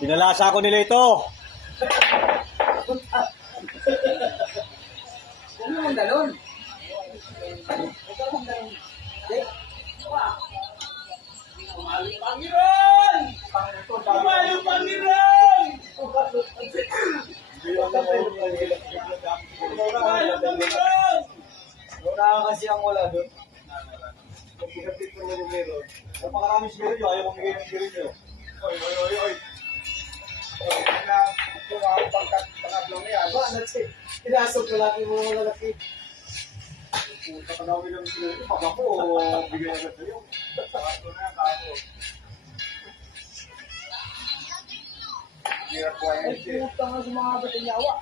Pinalasa ko nila ito. Huwag mo mong galon. Huwag ka mong galon. Pangiran! Umayo, Pangiran! Umayo, Pangiran! Wala kasi ang wala doon. Pag-ikapit ko naman yung meron. Kung makarami si meron nyo, ayaw kong bigay ng meron nyo. Oy, oy, oy, oy. Ito mga pangatlo na yan. Ba, natin. Pinasok ko laki mo mga lalaki. Puta ka namin lang sila ito. Pag ako, bigay agad sa'yo. Kaso na, kaso. Hirap po Ay, puta nga sa mga batinyawa.